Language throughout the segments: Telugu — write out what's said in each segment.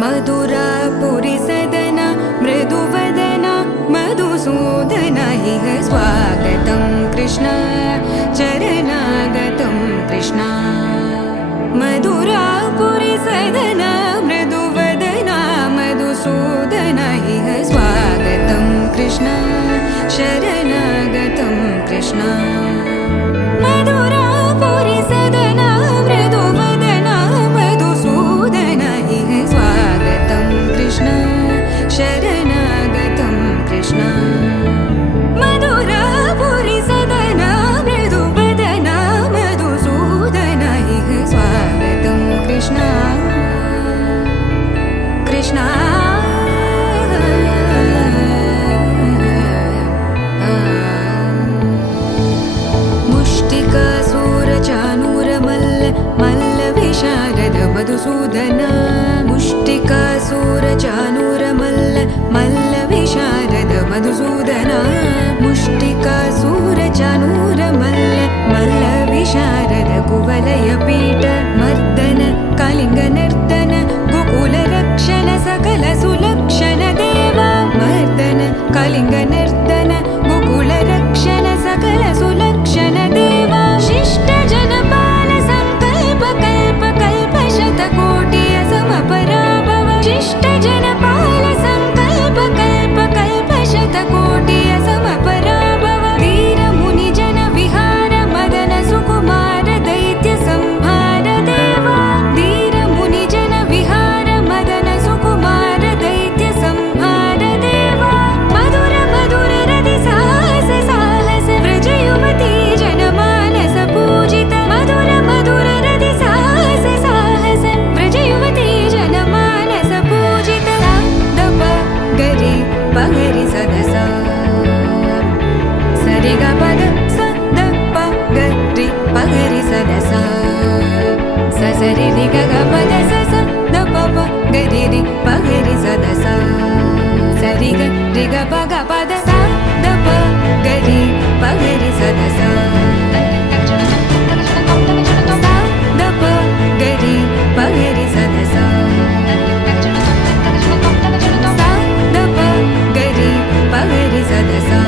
मधुरापुरी सदन मृदुवदन मधुसूदन इह स्वागतं कृष्ण चरणागतं कृष्ण मधुरापुरी सदन मृदुवदन मधुसूदन इह स्वागतं कृष्ण शरणागतं कृष्ण मधुरापुरी सदन मृदुवदन मधुसूदन इह स्वागतं कृष्ण शरणागतं कृष्ण मधुरापुरी सदन मृदुवदन मधुसूदन इह स्वागतं कृष्ण कृष्ण मधुसूदन मुष्टिकासुरचाणूरमल्ल मल्लविशारद मधुसूदन मुष्टिकासुरचाणूरमल्ल मल्लविशारद कुवलयपीठ मर्दन कलिङ्गनर्तन गोकुलरक्षण सकल सुलक्षण देव मर्दन कलिङ्गनर्तन गोकुलरक्षण सकल सुलक्षण देव शिष्ट जनपाल संकल्प कल्प कल्प शतकोटि असमपराभव शिष्ट जनपाल संकल्प कल्प कल्प शतकोटि असमपराभव वीर मुनि जन विहार मदन सुकुमार दैत्य संहार देवा वीर मुनि जन विहार मदन सुकुमार दैत्य संहार देवा मधुर मधुर रति साहस साहस व्रज युवती जनमानस पूजित मधुर मधुर रति साहस साहस व्रज युवती जनमानस पूजित दप गरि पगरि सदसा सरि ग पद स द प गरि पगरि सदसा स सरि रि ग ग पद स स द प प गरि रि पगरि सदसा सरि ग रि ग प ग पद स द प गरि पगरि सदसा द प गरि पगरि सदसा द प गरि पगरि सदसा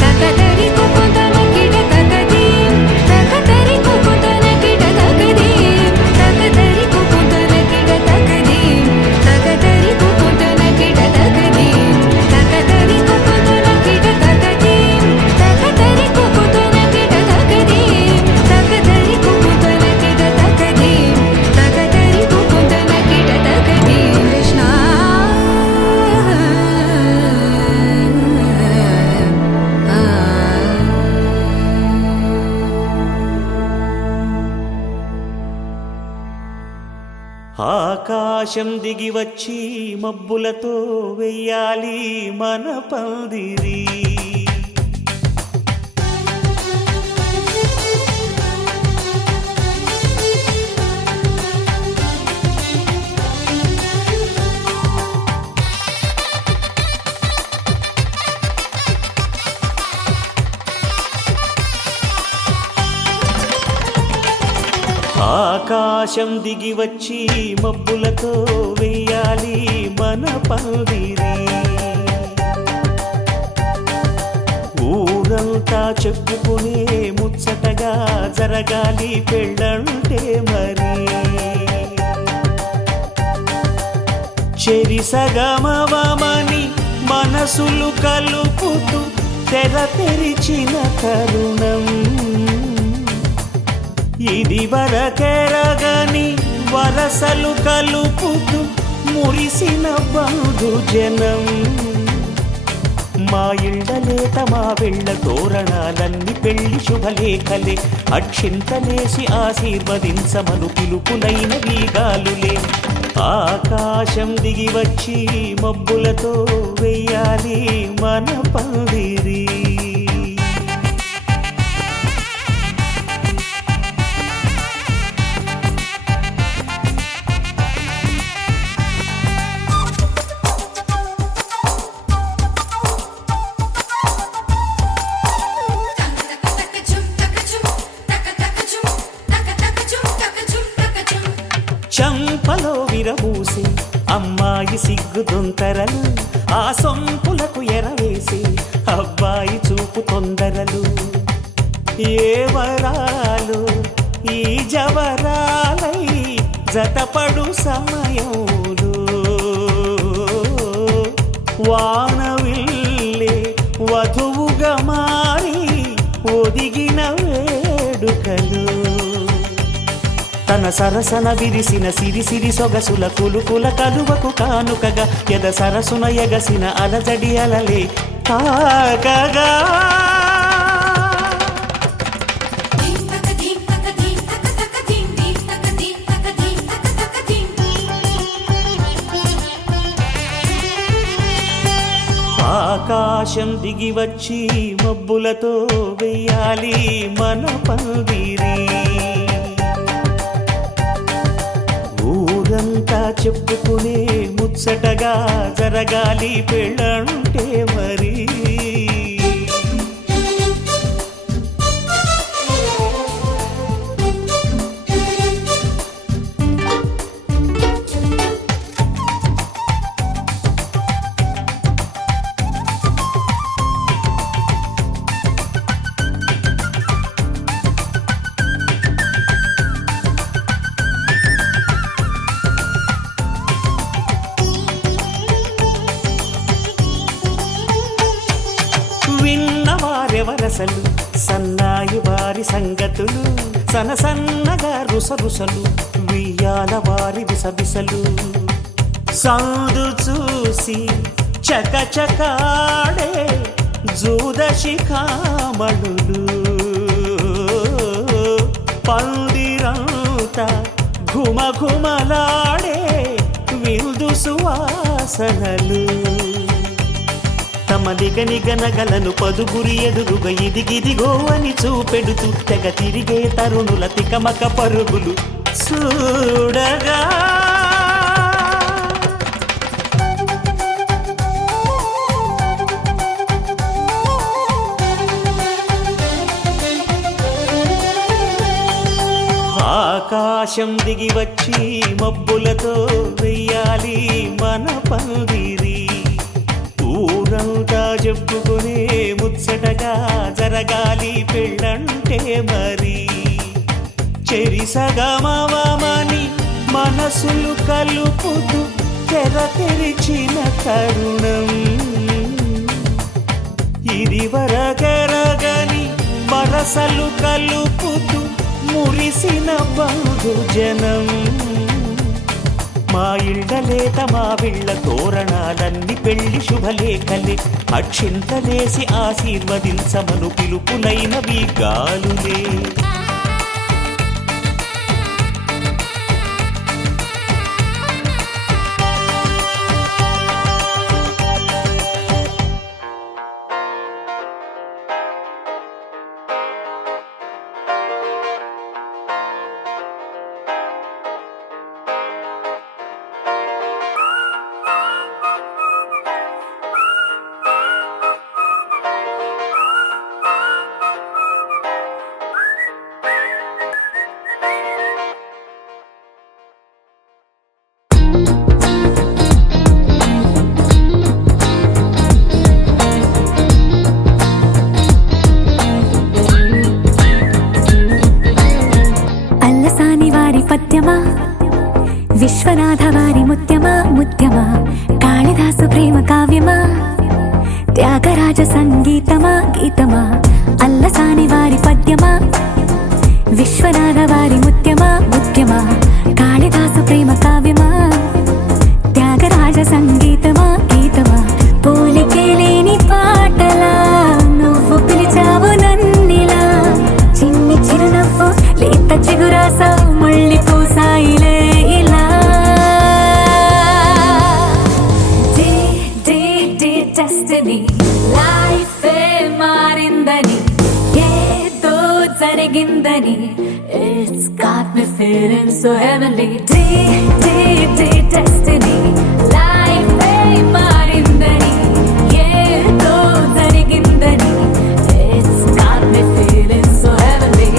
तकतरि कुकुतन किट तकदीं तकतरि कुकुतन किट तकदीं तकतरि कुकुतन किट तकदीं तकतरि कुकुतन किट तकदीं तकतरि कुकुतन किट तकदीं तकतरि कुकुतन किट तकदीं तकतरि कुकुतन किट तकदीं तकतरि कुकुतन किट तकदीं कृष्ण ఆకాశం దిగి వచ్చి మబ్బులతో వెయ్యాలి మన పందిరి ఆకాశం దిగి వచ్చి మబ్బులతో వెయ్యాలి మన పందిరి ఊరంతా చెప్పుకునే ముచ్చటగా జరగాలి పెళ్ళంటే మరి చెరిసగమవమని మనసులు కలుపుతూ తెర తెరిచిన తరుణం ఇది వరకెరగని వరసలు కలుపుతూ మురిసిన బంధుజనం మా ఇళ్ళలేత మా వెళ్ళ తోరణాలన్నీ పెళ్లి శుభలేఖలే అక్షింతలేసి ఆశీర్వదించమను పిలుపులైన వీగాలులే ఆకాశం దిగి వచ్చి మబ్బులతో వెయ్యాలి మన పందిరి చం సిగ్గు దొంతరలు, ఆ సొంపులకు ఎరవేసి అబ్బాయి చూపు తొందరలు. ఏ వరాలు ఈ జవరాలై జతపడు సమయంలో, వానవిల్లే వధువుగా మారి ఒదిగిన వేడుకలు. తన సరసన విరిసిన సిరిసిరి సొగసుల కులుకుల కలువకు కానుకగా ఎద సరసున ఎగసిన అలజడి అలలే తాకగా. ఆకాశం దిగి వచ్చి మబ్బులతో వెయ్యాలి మన పందిరి, ఊరంతా చెప్పుకునే ముచ్చటగా జరగాలి పెళ్ళంటే మరి. విన్నవారెవరసలు సన్నాయి వారి సంగతులు, సనసన్నగా రుసరుసలు వియ్యాల వారి విసబిసలు. సందు చూసి చకచకాడే జూదశిఖామణులు, పందిరంతా ఘుమఘుమలాడే విందు సువాసనలు. తమ నిగనిగనగలను పదుగురి ఎదురుగా ఇదిగిదిగో అని చూపెడుతూ తెగ తిరిగే తరుణుల తికమక పరుగులు చూడగా. ఆకాశం దిగి వచ్చి మబ్బులతో వెయ్యాలి మన పందిరి, ఊరంతా చెప్పుకునే ముచ్చటగా జరగాలి పెళ్ళంటే మరి. చెరిసగమవమని మనసులు కలుపుతూ తెర తెరిచిన తరుణం, ఇది వరకెరగని వరసలు కలుపుతూ మురిసిన బంధుజనం. మా ఇళ్ళలేత మా విళ్ళ తోరణాలన్నీ పెళ్లి శుభలేఖలే, అక్షింతలేసి ఆశీర్వదించమను పిలుపులైనవి గాలులే. పద్యమా విశ్వనాథ వారి ముత్యమా ముత్యమా, కాళిదాసు ప్రేమ కావ్యమా, త్యాగరాజ సంగీతమా గీతమా. అల్లసాని వారి పద్యమా విశ్వనాథ వారి ముత్యమా ముత్యమా, కాళిదాసు ప్రేమ కావ్యమా, త్యాగరాజ సంగీతమా గీతమా. పోలికే లేని పాటలా నువ్వు పిలిచావు నన్నిలా, చిన్ని చిరునవ్వు లేత చిగురాసావు మళ్ళీ పూసాయిలే ఇలా. డెస్టినీ లైఫే మారిందని ఏదో జరిగిందని, it's got me feeling so heavenly. Destiny లైఫే మారిందని ఏదో జరిగిందని, it's got me feeling so heavenly.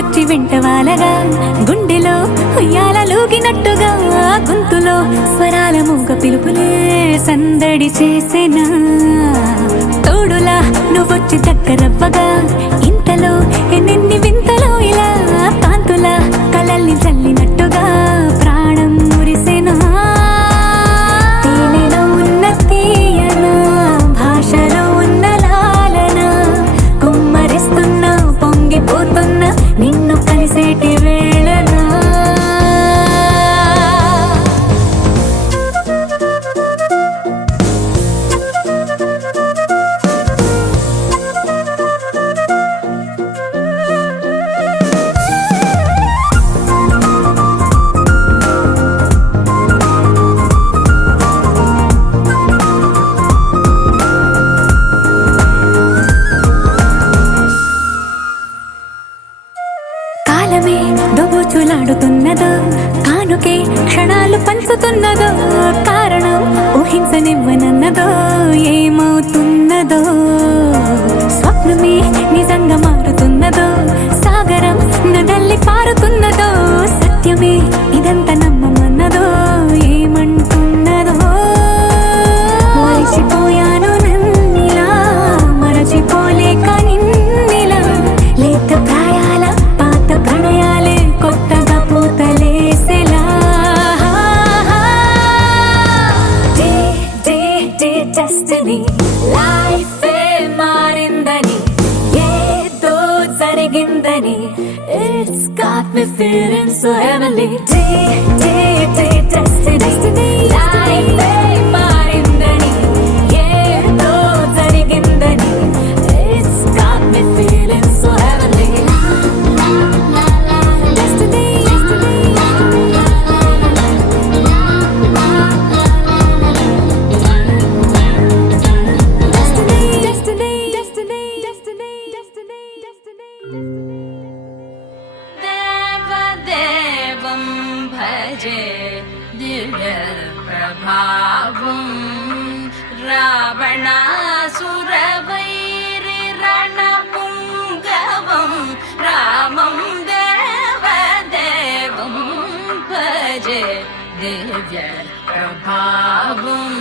వచ్చి వెంట వాలగా గుండెలో ఉయ్యాలూగినట్టుగా గొంతులో స్వరాల మూగ పిలుపులే సందడి చేసేనా తోడులా నువ్వొచ్చి దగ్గరవ్వగా ఇంతలో ఎన్నెన్ని వింతలో ఇలా కాంతుల కలల్ని చల్లినట్టుగా ప్రాణం మురిసేనా తేనెలో ఉన్న తీయన భాషలో ఉన్న లాలన కుమ్మరిస్తున్న పొంగిపోతున్న నిన్ను కలిసేటి వేళనా కాలమే దోబూచులాడుతున్నదో కానుకే క్షణాలు పంచుతున్నదో కారణం ఊహించనివ్వనన్నదో ఏమవుతున్నదో స్వప్నమే నిజంగా మారుతున్నదో సాగరం నదల్లి పారుతున్నదో సత్యమే ఇదంతా నమ్మమన్నదో ఏమంటున్నదో మరిచిపోయాను నన్నిలా మరచిపోలేక నిన్నిలా లేత ప్రాయాల పాత ప్రణయాలే కొత్తగా పూతలేసేలా డెస్టినీ లైఫే మారిందని ఏదో జరిగిందని It's got me feeling so heavenly destiny లైఫే మారిందని ఏదో జరిగిందని It's got me feeling so heavenly destiny దేవదేవం భజే దివ్య ప్రభావం రావణాసురవైరి రణపుంగవం రామం దేవదేవం భజే దివ్య ప్రభావం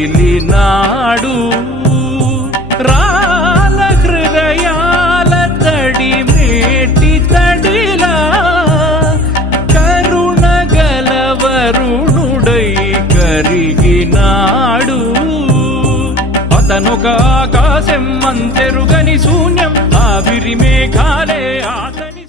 కదిలినాడు రాల హృదయాల తడి మేటి తడిలా కరుణ గలవరుణుడై కరిగినాడు అతనొక ఆకాశం అంతెరుగని శూన్యం ఆవిరి మేఘాలే అతని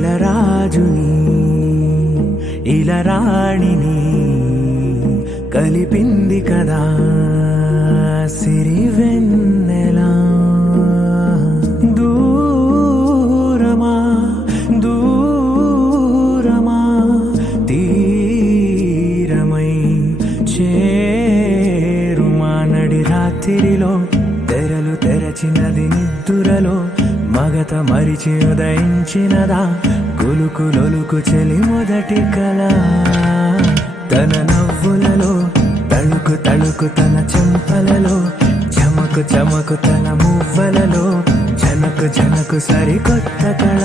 నెలరాజుని ఇలా రాణిని కలిపింది కదా సిరి వెన్నెలా. దూరమా దూరమా తీరమై చేరుమా నడి రాత్రిలో తెరలు తెరచినది నిద్దురలో మగత మరిచి ఉదయించినదా కులుకు లొలుకు చెలి మొదటి కళ. తన నవ్వులలో తళుకు తళుకు తన చెంపలలో చమకు చమకు తన మువ్వలలో జనకు జనకు సరికొత్త కళ.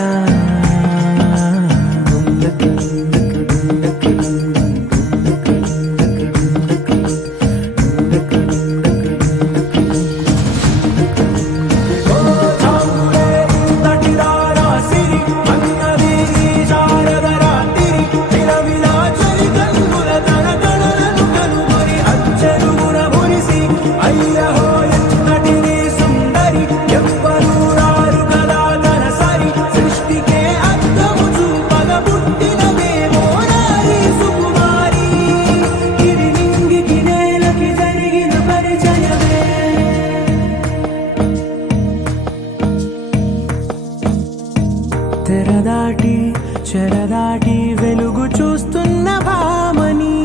తెరదాటి చెరదాటి వెలుగు చూస్తున్న భామని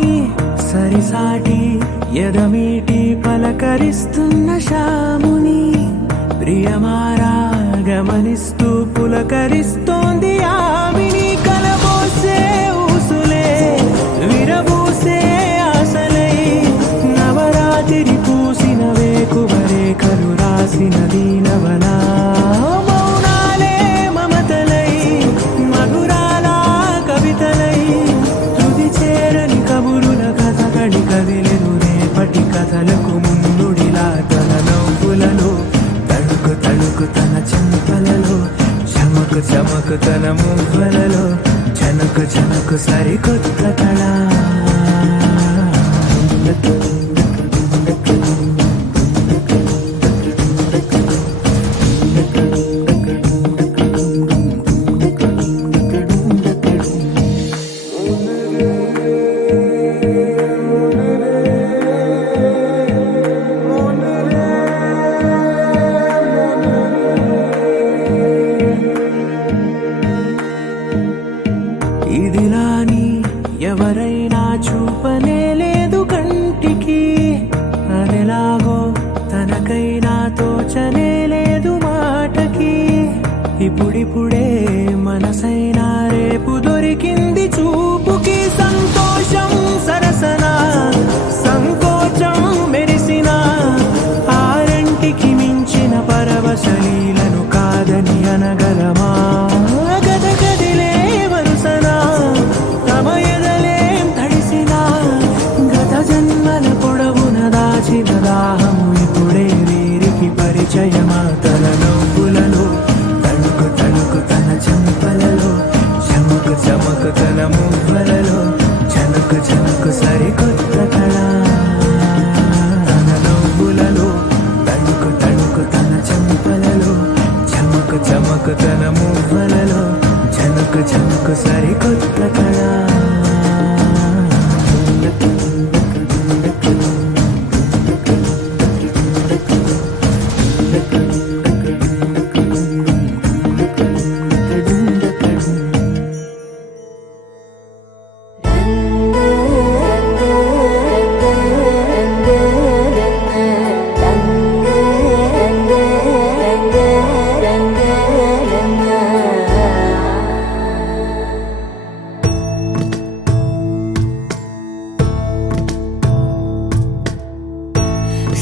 సరిసాటి ఎదమీటి పలకరిస్తున్న శాముని ప్రియమారా గమనిస్తూ పులకరిస్తోంది ఆమిని. కలబోసే ఊసులే విరబూసే ఆశలై నవరాత్రి పూసిన వేకువరేఖలు రాసిన దీనవనా. కదిలెను రేపటి కథలకు ముందుడిలా తన నవ్వులలో తళుకు తళుకు తన చెంపలలో చమకు చమకు తన మువ్వలలో జనకు జనకు సరికొత్త కళ. ఇదిలాని ఎవరైనా చూపనే లేదు కంటికి అదెలాగో తనకైనా తోచనే లేదు మాటకి. ఇప్పుడిప్పుడే మనసైనా రేపు దొరికింది చూపుకి. సంతోషం సరసన సంకోచం మెరిసిన ఆరంటికి మించిన పరవశలీలను కాదని అనగలమా. దాహము ఇప్పుడే వీరికి పరిచయమా. తన నవ్వులలో తణుకు తణుకు తన చెంపలలో చమకు చమకు తన మువ్వలలో జనకు జనకు సరికొత్త కళ. తన నవ్వులలో తణుకు తణుకు తన చెంపలలో చమకు చమకు తన మువ్వలలో జనకు జనకు సరికొత్త కళ.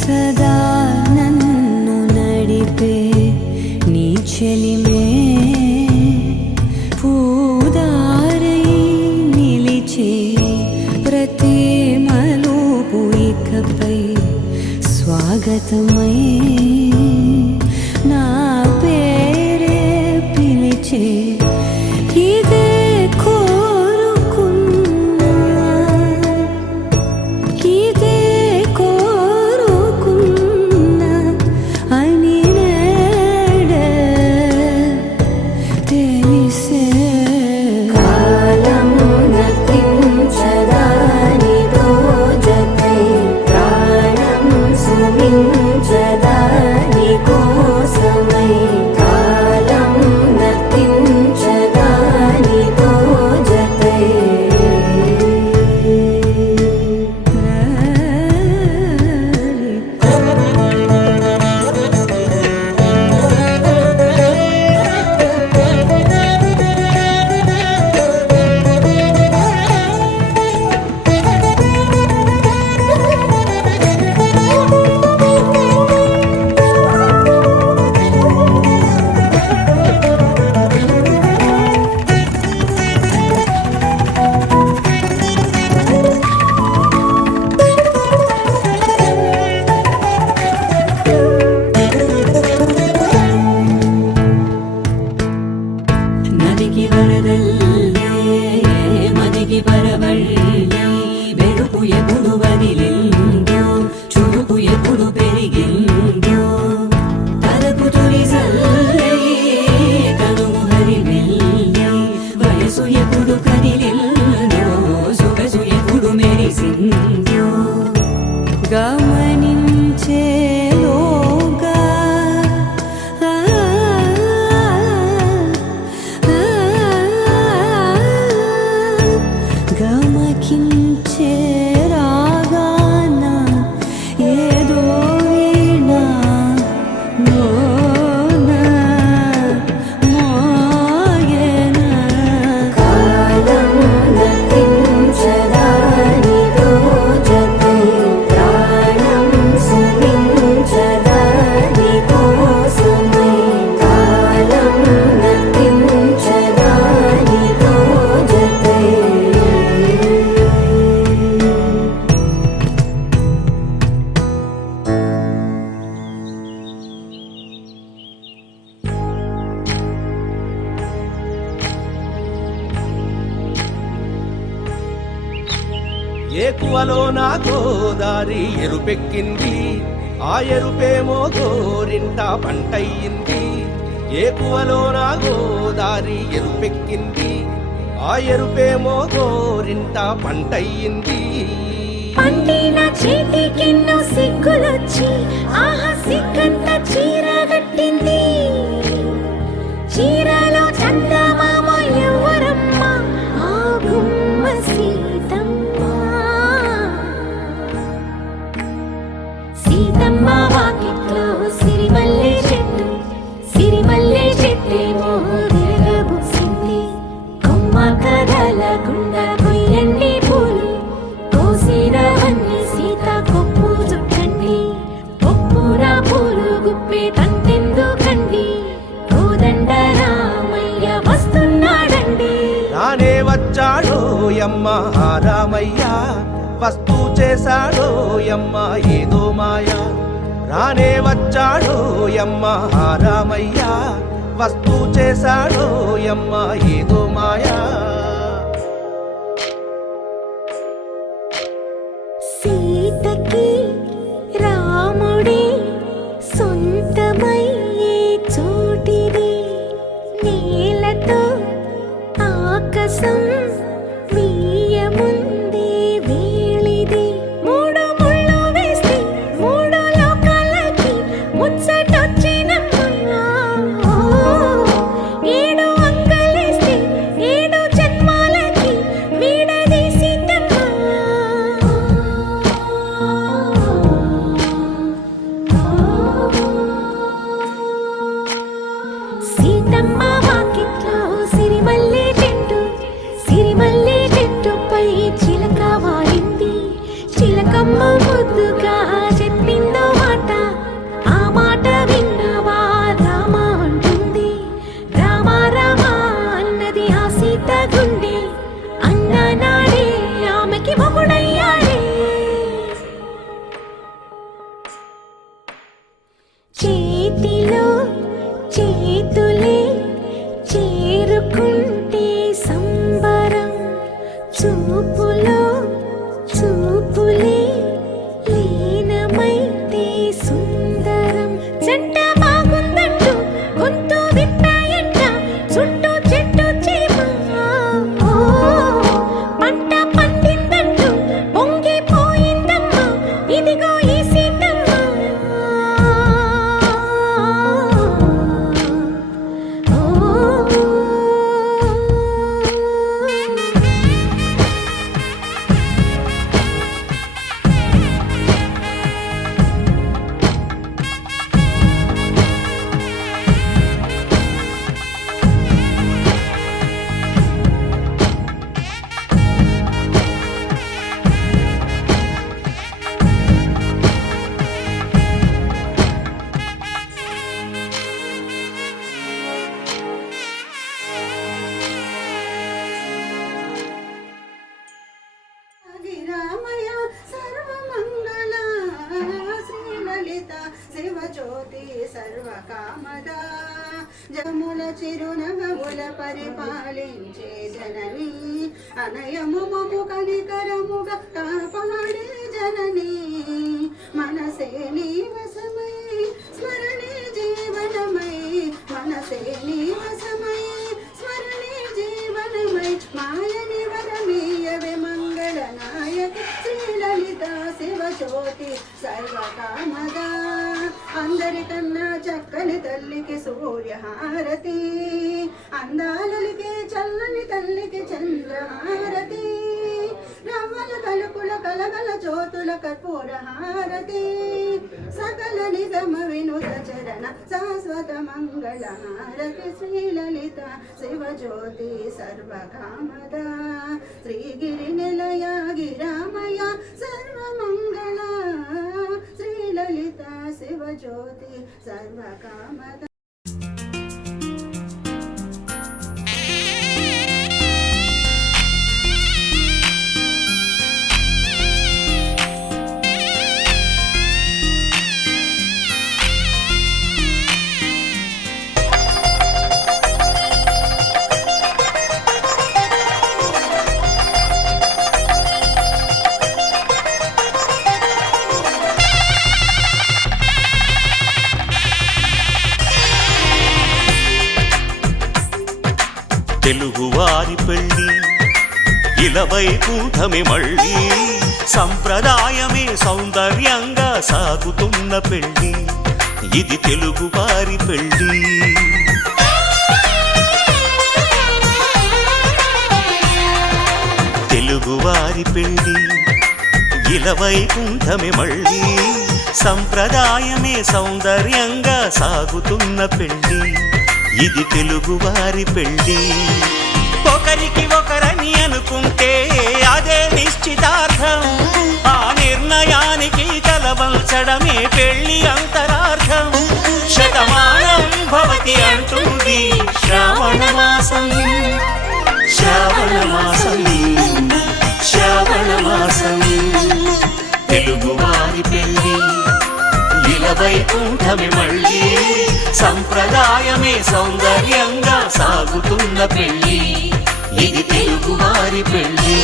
సదా నన్ను నడిపే నీ చెలిమే పూదారై నిలిచే ప్రతి మలుపు ఇకపై స్వాగతమై నా పేరే పిలిచే. ఇదే కోరుకున్నా ఇదే తెలిసే ಮಡಿಗೆ ವರದಲ್ಲೇ ಮನೆಗೆ ಬರಬಳ್ಳಿ ಬೆರುಕು ಎప్పుడు ಬದಿಲಿಂದು ಚುರುಕು ಎప్పుడు పెరిగిందో తలకు తులిసల్లే తనువు హరివెల్లి వయసు ఎప్పుడు కదిలిందో సొగసు ఎప్పుడు మెరిసిందో గమనించేలోగా గమకించే రాగాన ఏదో వీణ మోన మోయన కాలం నతించదానితో జతై ప్రాణం సుమించదాని కోసమై కాలం నతించదానితో జతై ఏకువలో నా గోదారి ఎరుపెక్కింది ఆ ఎరుపేమో గోరింట పంటయ్యింది ఏకువలో నా గోదారి ఎరుపెక్కింది ఆ ఎరుపేమో గోరింట పంటయ్యింది పండిన చేతికెన్నో సిగ్గులొచ్చి ఆహా సిగ్గంత చీర కట్టింది చీరలో చందమామ ఎవరమ్మ ఆ గుమ్మ సీతమ్మ సీతమ్మ వాకిట్లో సిరిమల్లె చెట్టేమో విరగబూసింది కొమ్మ కదలకుండా కొయ్యండి పూలు కోసిరవన్నీ సీత కొప్పు చుట్టండి ఒప్పున పూలు గుప్పే తంతెందుకండి కోదండ రామయ్య వస్తున్నాడండి రానే వచ్చాడో యమ్మ ఆ రామయ్య వస్తూ చేశాడో యమ్మ ఏదో మాయా రానే వచ్చాడో యమ్మ ఆ రామయ్య వస్తూ చేశాడో యమ్మ ఏదో మాయా సీతకి రాముడే సొంతమయ్యే చోటిది నేలతో ఆకాశం వీయముందే వేళిది మూడు ముళ్ళు వేస్తే మూడు లోకాలకి ముచ్చటొచ్చినమ్మా ఏడు అంగలేస్తే ఏడు జన్మాలకి వీడదీసిందమ్మా సీతమ్మ వాకిట్లో సిరిమల్లె చెట్టుపై చిలక వాలింది చిలకమ్మ ముద్దుగా చెప్పిందో మాట ఆ మాట విన్నవా రామ అంటుంది రామ రామ అన్నది ఆ సీత గుండె అన్న నాడే ఆమెకి మొగుడయ్యాడే చేతిలో చేతులే చేరుకుంటే సంబరం చూపులో చూపులే లీనమైతే సుందరం జంట బాగుందంటూ గొంతు విప్పాయంట చుట్టూ చెట్టు చీమ పంట పండిందంటూ పొంగిపోయిందమ్మా ఇదిగో ఈ సీతమ్మ శివజ్యోతి సర్వకామద జముల చిరునగము లోల పరిపాలించే జనని అనయము మము కనికరముగా కాపాడే జనని మనసే నీ వశమై స్మరణే జీవనమై మనసే నీ వశమై స్మరణే జీవనమై మాయని వరమీయవే మంగళ నాయకి శ్రీలలిత శివజ్యోతి సర్వకామదా అందరికన్నా చక్కని తల్లికి సూర్యహారతి అందాలలికే చల్లని తల్లికి చంద్రహారతి రవ్వల కలుపుల కలగల జ్యోతుల కర్పూర హారతి సకల నిగమ వినుత చరణ శాశ్వత మంగళ హారతి శ్రీలలిత శివజ్యోతి సర్వకామద శ్రీగిరి నిలయ గిరామయ సర్వమంగళ శ్రీలలిత శివజ్యోతి సర్వకామద. తెలుగువారి పెళ్ళి ఇలవైకుంఠమే మళ్ళీ సంప్రదాయమే సౌందర్యంగా సాగుతున్న పెళ్ళి ఇది తెలుగువారి పెళ్ళి. తెలుగువారి పెళ్ళి ఇలవైకుంఠమే మళ్ళీ సంప్రదాయమే సౌందర్యంగా సాగుతున్న పెళ్ళి ఇది తెలుగువారి పెళ్ళి. ఒకరికి ఒకరని అనుకుంటే అదే నిశ్చితార్థం ఆ నిర్ణయానికి తలవంచడమే పెళ్ళి అంతరార్థం. శతమానం భవతి అంటుంది శ్రావణ మాసం శ్రావణ మాసం శ్రావణ మాసం. తెలుగువారి పెళ్ళి ఇలవైకుంఠమే మళ్ళీ సంప్రదాయమే సౌందర్యంగా సాగుతున్న పెళ్ళి ఇది తెలుగువారి పెళ్ళి.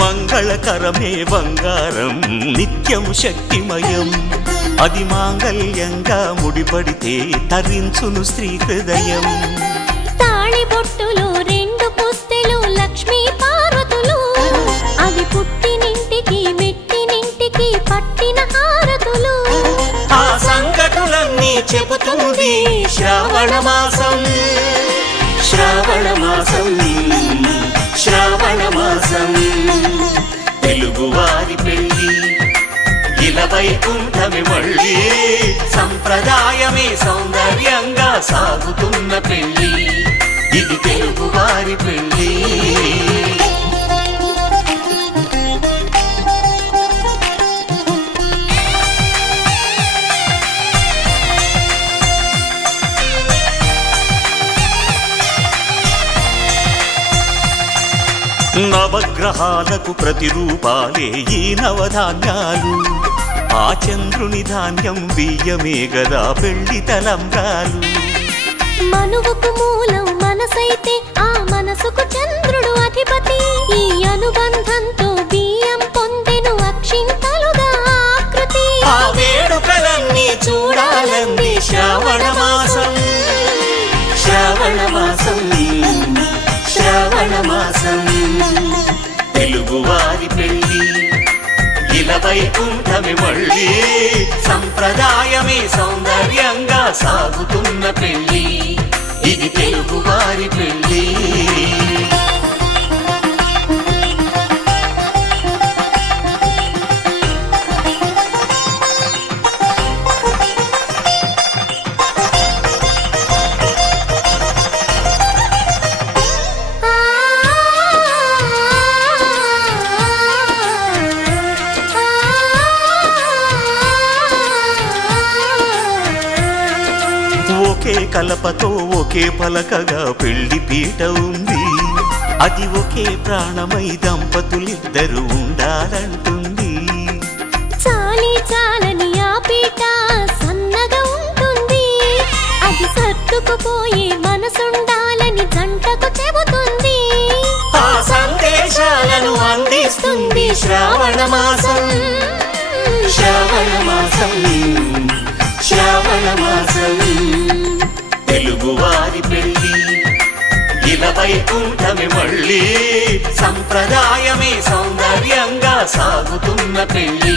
మంగళకరమే బంగారం నిత్యం శక్తిమయం అది మాంగళ్యంగా ముడిపడితే తరించును స్త్రీ హృదయం. తాళి బొట్టులు రెండు పుస్తెలు లక్ష్మీ పార్వతులు అవి పుట్టినింటికి మెట్టినింటికి పట్టిన హారతులు ఆ సంగతులన్నీ చెబుతుంది శ్రావణ మాసం శ్రావణ మాసం శ్రావణ మాసం. తెలుగువారి పెళ్ళి ఇలవైకుంఠమే మళ్ళీ సంప్రదాయమే సౌందర్యంగా సాగుతున్న పెళ్ళి ఇది తెలుగువారి పెళ్ళి. నవగ్రహాలకు ప్రతిరూపాలే ఈ నవధాన్యాలు ఆ చంద్రుని ధాన్యం బియ్యమే గదా పెళ్లి తలంబ్రాలు. మనువుకు మూలం మనసైతే ఆ మనసుకు చంద్రుడు అధిపతి ఈ అనుబంధంతో బియ్యం పొందెను అక్షింతలుగా ఆకృతి. ఆ వేడుకలన్నీ చూడాలంది శ్రావణ మాసం శ్రావణ మాసం శ్రావణ మాసం. తెలుగువారి పెళ్ళి ఇలవైకుంఠమే మళ్ళీ సంప్రదాయమే సౌందర్యంగా సాగుతున్న పెళ్ళి ఇది తెలుగువారి పెళ్ళి. కలపతో ఒకే పలకగా పెళ్లి పీట ఉంది. అది ఒకే ప్రాణమై దంపతులిద్దరు ఉండాలంటుంది. చాలి చాలని ఆ పీట సన్నగా ఉంటుంది. అది సర్దుకుపోయే మనసుండాలని జంటకు చెబుతుంది. ఆ సందేశాలను అందిస్తుంది శ్రావణ మాసం. శ్రావణ మాసం, శ్రావణ మాసం. తెలుగువారి పెళ్లి ఇలా వైకుంఠమే మళ్ళీ. సంప్రదాయమే సౌందర్యంగా సాగుతున్న పెళ్లి.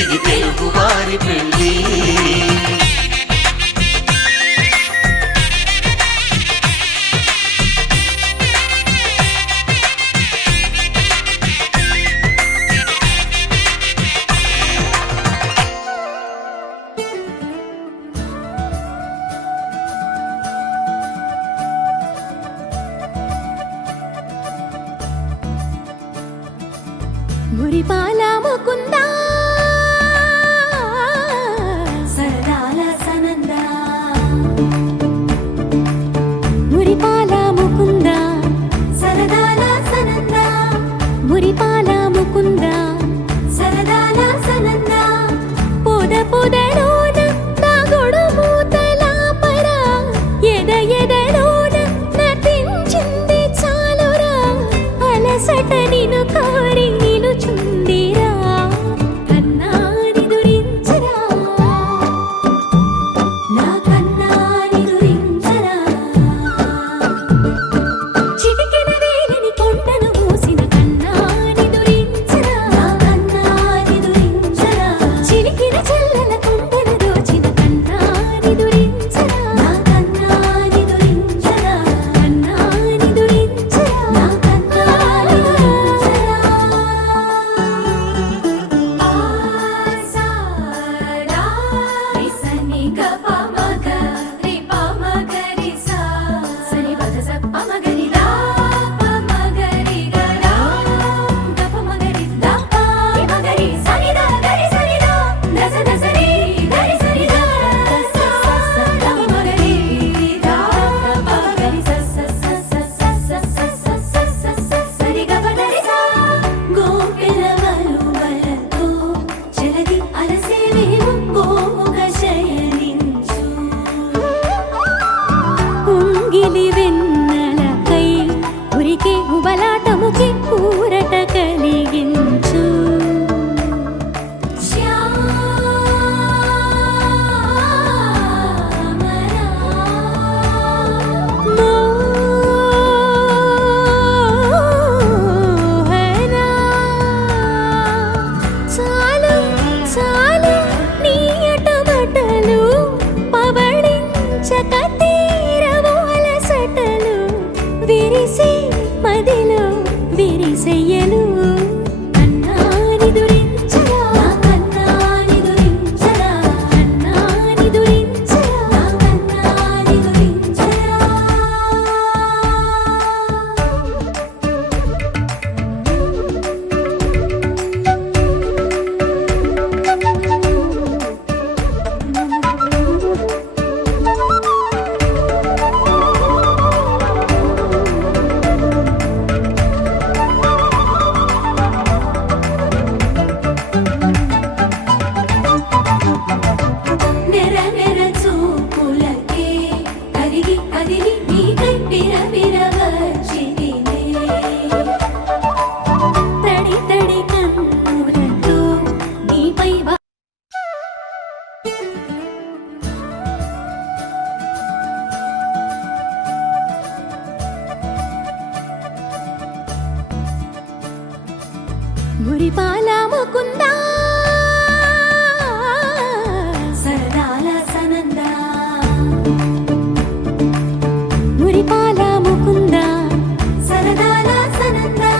ఇది తెలుగువారి పెళ్లి. మురిపాల ముకుందా సరదాల సనందా. మురిపాల ముకుందా సరదాల సనందా. మురిపాల ముకుందా సరదాల సనందా. పొద పొదలోన తాగుడు మూతల పర ఎద ఎదలోన నటించింది చాలురా. అలసట నిను కోరి నిలుచుందిరా. కన్నాని దురించరా నా కన్నాని దురించరా. చిటికెన వేలిని కొండను మూసిన కన్నాని దురించరా. నా కన్నాని దురించరా. చిలికిన చెల్లెల కొండను దోచిన కన్నాని దురించరా. నా కన్నాని దురించరా. కన్నాని దురించరా. నా కన్నాని దురించరా. ఆసారా రిసని గప మగ రి ప మగ రి సా. సని పద స ప మగ రి దా ప మగ రి గ రా. గప మగ రి దా ప రి మగ రి సని దా గ రి సని దా. దస దస రి గ రి సని దా. స స స ద మగ రి దా ప మగ రి స స స స స స స స స స సరి గ ప ద రి సా. గోపిలవలు వలతో జలది అలసేవేమో గోముగ శయనించు. ఉంగిలి వెన్నెలకై ఉరికే ఉబలాటముకి ఊరట కలిగించు. మోహనా చాలు చాలు నీ అటమటలు పవళించక తీరవు అలసటలు. విరిసే మదిలో విరిసెయ్యలు. కన్నాని దురించరా. నా కన్నాని దురించరా. కన్నాని దురించరా. నా కన్నాని దురించరా. నెర నెర చూపులకే కరిగి కదిలి నీకై పిర వచ్చితినే. తడి తడి కన్నులతో నీపై మురిపాల ముకుందా సరదాల సనందా. మురిపాల ముకుందా సరదాల సనందా.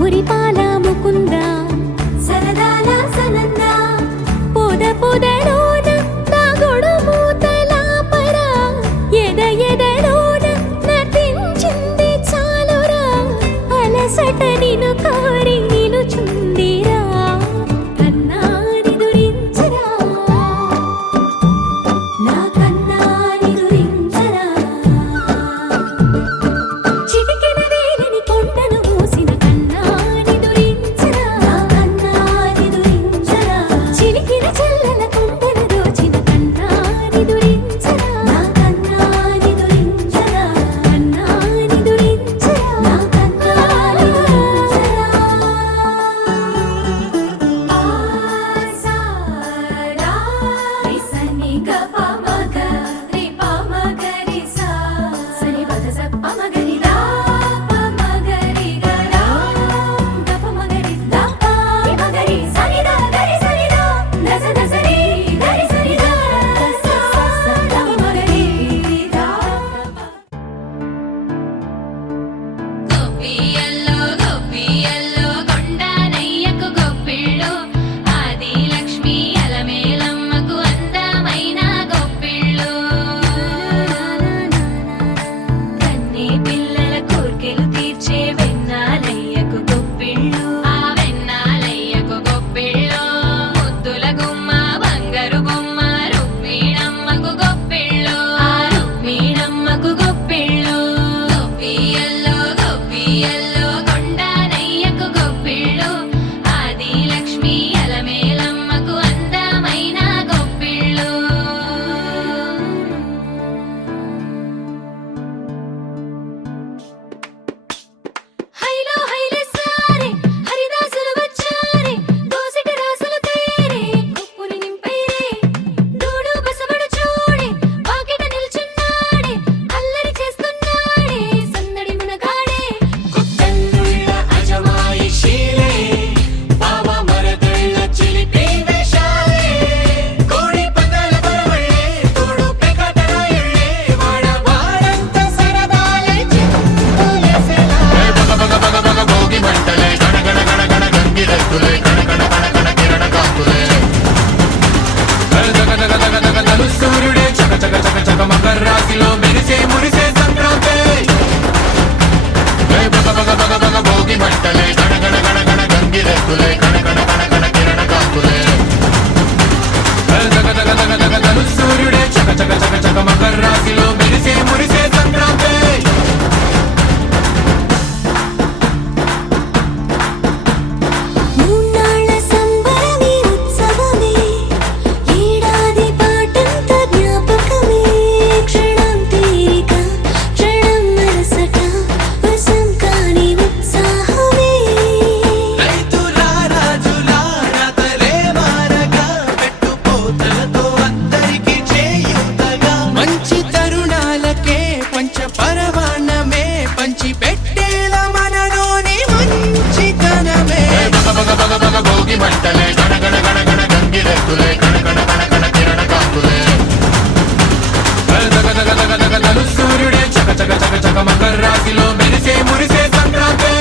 మురిపాల ముకుందా సరదాల సనందా. పొద పొదలోన తాగుడు మూతల పర ఎద ఎదలోన నటించింది చాలురా. అలసట నిను కోరి నిలుచుందిరా. పరమాన్నమే పంచి పెట్టేలా మనలోని మంచితనమే భోగి మంటలే గణగణ గణగణ గంగిరెద్దులే కణకణ కణకణ కిరణ కాంతులే సూర్యుడే చక చక చక చక మకర రాశిలో మెరిసే మురిసే సంక్రాంతి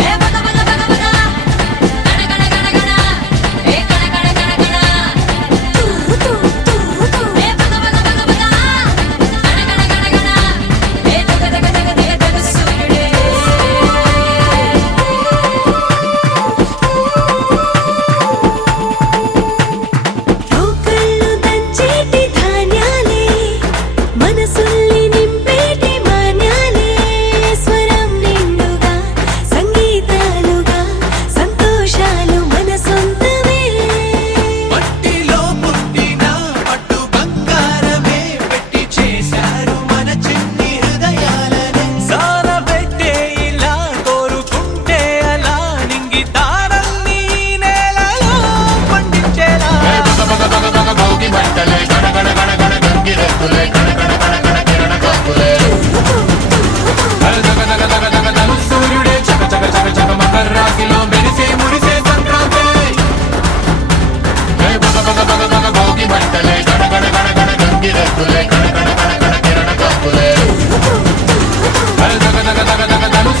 ఏ బగ బగ బగ బగ గణ గణ గణ గణ ఏ గణ గణ గణ గణ తు తు తు ఏ బగ బగ బగ బగ గణ గణ గణ గణ ఏ దగ దగ దగ దగ దగ సూర్యుడే రోకళ్ళు దంచేటి ధాన్యాలే మనసుల్ని నింపేటి మాన్యాలే స్వరం నిండుగా సంగీతాలుగా సంతోషాలు మన సొంతమే మట్టిలో పుట్టిన పట్టు బంగారమే పెట్టి చేశారు మన చిన్ని హృదయాలనే సార పెట్టే ఇలా కోరుకుంటే అలా నింగి తారల్ని నేలలో పండించేలా భోగి మంటలే గణగణ గణగణ గంగిరెద్దులే కణకణ కణకణ కిరణ కాంతులే సూర్యుడే చక చక చక చక మకర రాశిలో మెరిసే మురిసే సంక్రాంతి భోగి మంటలే గణగణ గణగణ గంగిరెద్దులే కణకణ కణకణ కిరణ కాంతులే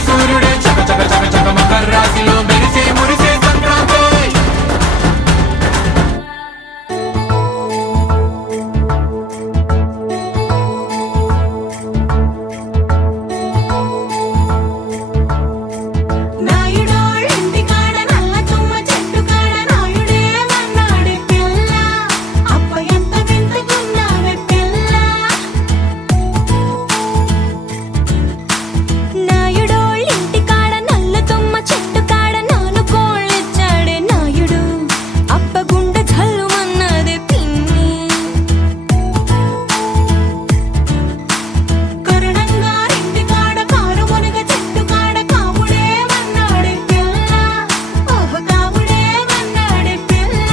సూర్యుడే చక చక చక చక మకర రాశిలో మెరిసే మురిసే సంక్రాంతి నాయుడోళ్ళింటి కాడ నల్ల తుమ్మ చెట్టు కాడ నాయుడే మన్నాడే పిల్ల అప్ప ఎంత వింతకున్నావే పిల్ల నాయుడోళ్ళింటి కాడ నల్ల తుమ్మ చెట్టు కాడ నాను కోళ్ళిచ్చాడే నాయుడు అప్ప గుండె జల్లుమన్నదే పిన్ని కరుణంగా ఇంటి కాడ కారు మునగ చెట్టు కాడ కావుడే మన్నాడే పిల్ల ఓహ కావుడే మన్నాడే పిల్ల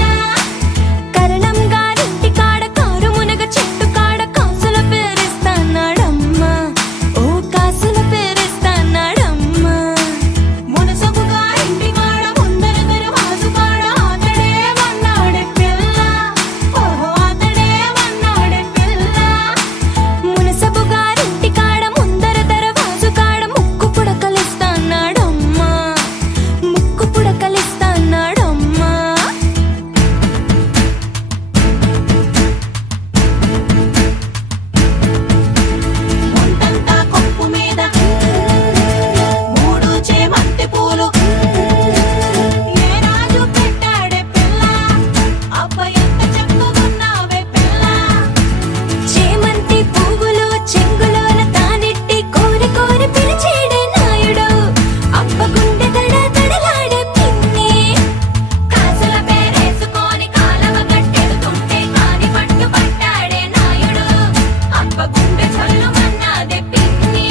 కరుణంగా ఇంటి కాడ కారు మునగ చెట్టు కాడ కాసుల పేరిస్తాన్నాడమ్మా ఓ కాసుల పేరిస్తాన్నాడమ్మా మునసబుగా ఇంటి కాడ ముందర దరవాజు కాడ ఆతడే మన్నాడే పిల్ల ఓహో ఆతడే మన్నాడే పిల్ల మునసబు గారింటి కాడ ముందర దరవాజు కాడ ముక్కు పుడకలిస్తాన్నాడమ్మా ముక్కు పుడకలిస్తాన్నాడమ్మా ముందంతా కొప్పు మీద మూడు చేమంతి పూలు ఏ రాజు పెట్టాడే పిల్ల అబ్బ ఎంత చక్కగున్నావే పిల్ల చేమంతి పువ్వులు చెంగులోన తానెట్టి కోరి కోరి పిలిచేడే నాయుడు అబ్బ గుండె దడ దడలాడే పిన్ని కాసుల పేరేసుకొని కాలవ గట్టెడుతుంటే కాని పట్టు పట్టాడే నాయుడు అబ్బ గుండె చల్లుమన్నాదే పిన్ని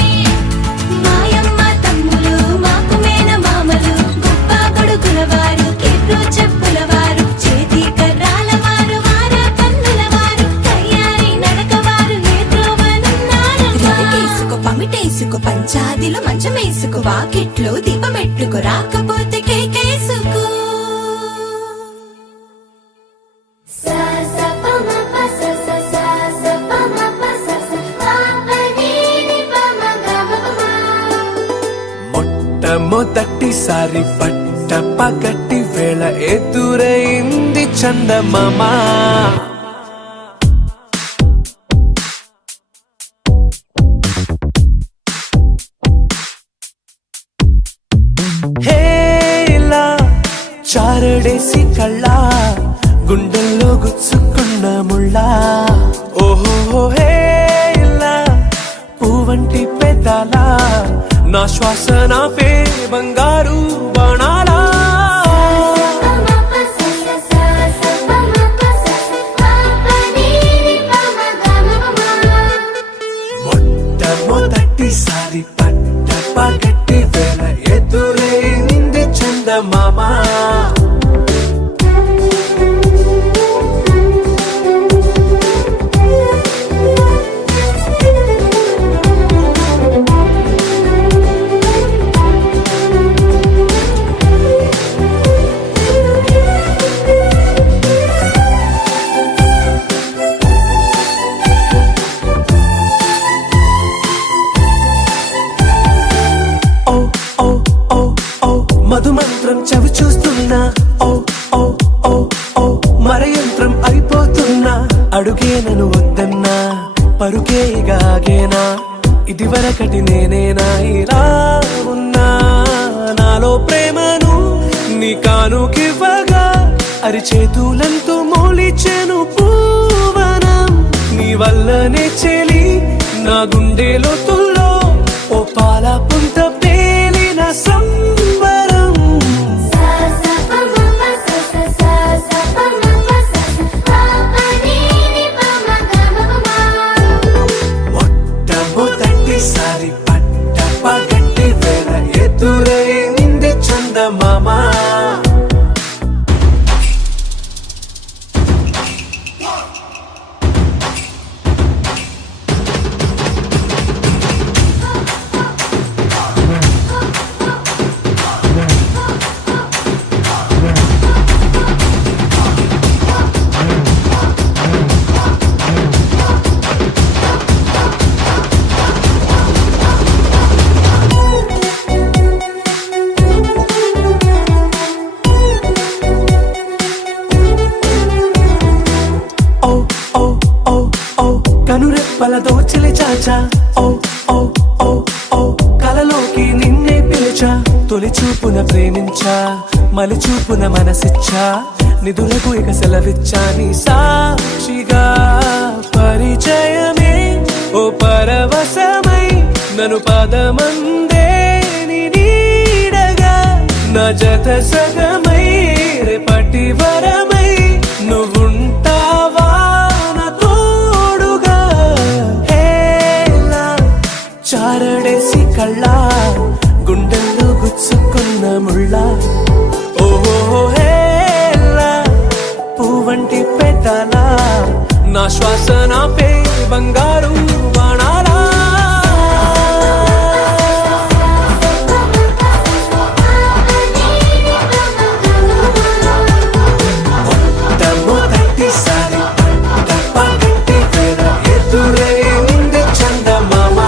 మాయమ్మ తమ్ములు మాకు మేన మామలు గొప్ప కొడుకుల వారు కిర్రు చెప్పుల వారు చేతి కర్రాల వారు వార కన్నుల వారు తయారీ నడక వారు నేత్రోవనున్నారు పమిటేసుకో పంచాదిలో మంచమేసుకో వాకిట్లో దీపమెట్టుకు రాకపోతే కేకేసుకో మొట్టమొదటిసారి పట్ట పగటి వేళ ఎదురైంది చందమామ హే ఇలా చారడేసి కళ్ళ గుండెల్లో గుచ్చుకున్న ముళ్ళ ఓహో హే ఇలా పువ్వంటి పెదాల నా శ్వాస నాపే బంగారు బాణాలా మొట్టమొదటిసారి పట్ట పగటి వేళ ఎదురైంది చందమామ మధుమంత్రం చవి చూస్తున్నా ఓ ఓ ఓ ఓ మరయంత్రం అయిపోతున్నా అడుగే నన్ను వద్దన్నా పరుకేగాగేనా ఇది వరకటి నేనేనా ఇలా ఉన్నా నాలో ప్రేమను నీ కానుకివ్వగా అరిచేతులంతో మోలిచెను పూవనం నీ వల్లనే చెలి నా గుండె లోతుల్లో ఓ పాల పుంత పేలిన సంబరం మొట్టమొదటిసారి పట్ట పగటి వేళ ఎదురైంది చందమామ కనురెప్పల దోచలి చాచా ఓ ఓ ఓ ఓ కలలోకి నిన్నే పిలిచా తొలి చూపున ప్రేమించా మలి చూపున మనసిచ్చా నిధులకు ఇక సెలవిచ్చా నీ సాక్షిగా పరిచయమే ఓ పరవశమై నన్ను పదమందే నీ నీడగా నా జత సగమై రేపటి వరమై నువ్వుంటావా చారడేసి కళ్ళ గుండెల్లో గుచ్చుకున్న ముళ్ళ ఓహో హేలా పువ్వంటి పెట్టాల నా శ్వాస నాపే బంగారు బాణాలా మొట్టమొదటిసారి పగటి వేళ ఎదురైంది చందమామ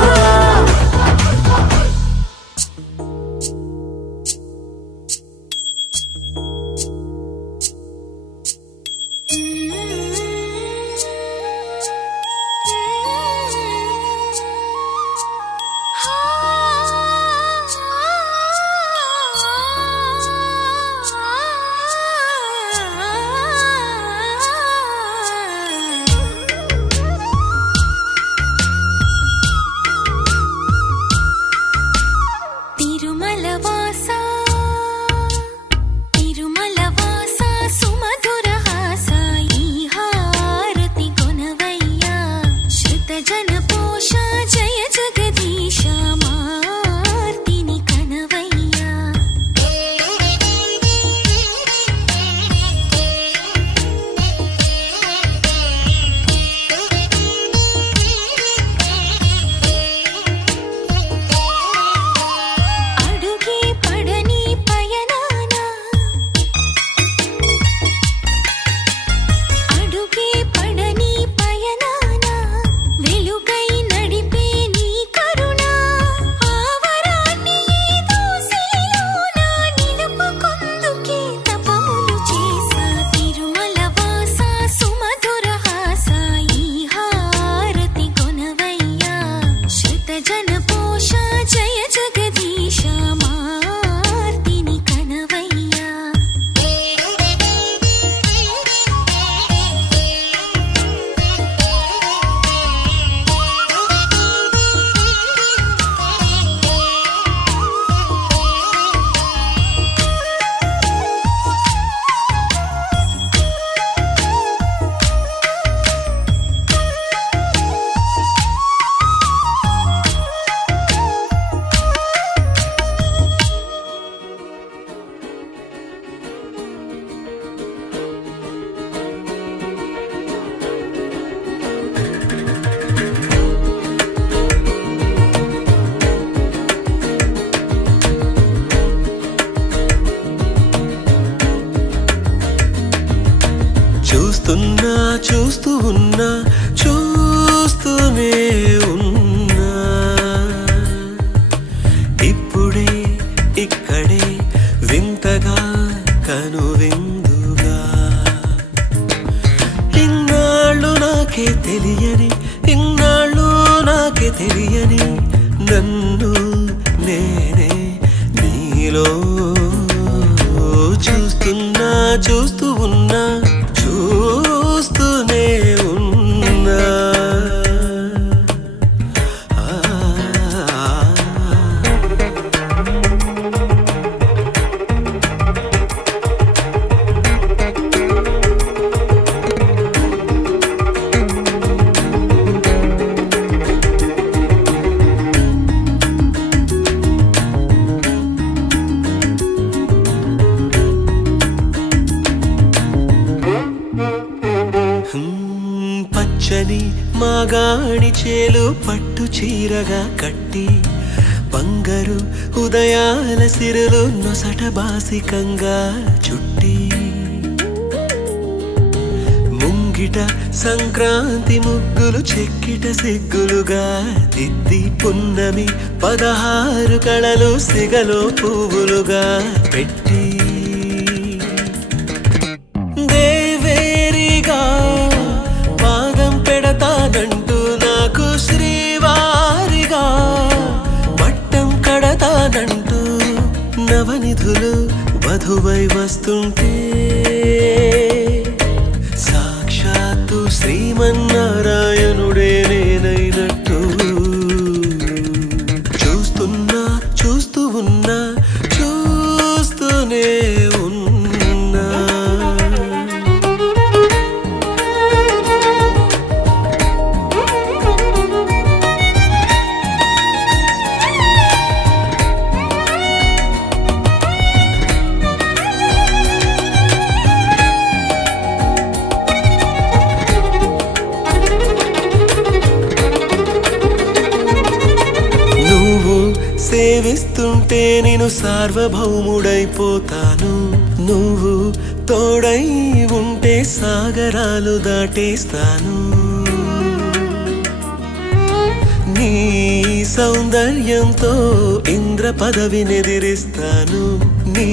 చూస్తూ ఉన్నా చూస్తూనే ఉన్నా ఇప్పుడే ఇక్కడే వింతగా కనువిందుగా ఇన్నాళ్ళు నాకే తెలియని ఇన్నాళ్ళు నాకే తెలియని నన్ను నేనే నీలో చూస్తున్నా చూస్తూ ఉన్నా చూస్తూనే ఉన్నా పచ్చని మాగాణి చేలు పట్టు చీరగా కట్టి బంగారు ఉదయాల సిరులు నొసట బాసికంగా చుట్టి ముంగిట సంక్రాంతి ముగ్గులు చెక్కిట సిగ్గులుగా దిద్ది పున్నమి 16 కళలు సిగలో పువ్వులుగా పెట్టి దేవేరిగా పాదం పెడతానంటూ నాకు శ్రీవారిగా పట్టం కడతానంటూ నవనిధులు వధువై వస్తుంటే సాక్షాత్తు శ్రీమన్నారాయణుడే నేనైనట్టు చూస్తున్నా చూస్తూ ఉన్నా చూస్తూనే ఉన్నా సేవిస్తుంటే నేను సార్వభౌముడైపోతాను నువ్వు తోడై ఉంటే సాగరాలు దాటేస్తాను నీ సౌందర్యంతో ఇంద్ర పదవినెదిరిస్తాను నీ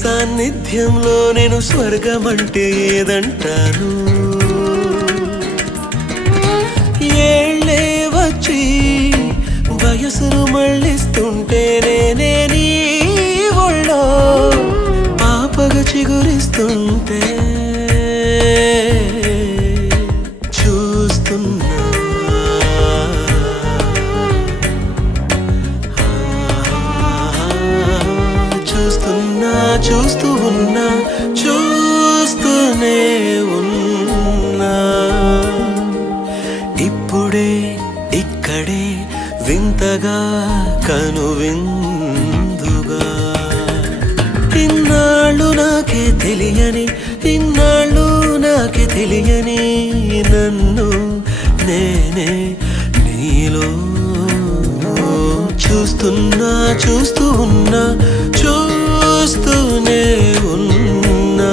సాన్నిధ్యంలో నేను స్వర్గమంటే ఏదంటాను ఏళ్ళే వచ్చి వయసును మళ్ళిస్తుంటే నేనే నీ ఒళ్ళో పాపగా చిగురిస్తుంటే చూస్తున్నా చూస్తున్నా చూస్తూ ఉన్నా చూస్తూనే ఉన్నా ఇప్పుడే ఇక్కడే వింతగా కనువిందుగా ఇన్నాళ్ళు నాకే తెలియని ఇన్నాళ్ళు నాకే తెలియని నన్ను నేనే నీలో చూస్తున్నా చూస్తూ ఉన్నా చూస్తూనే ఉన్నా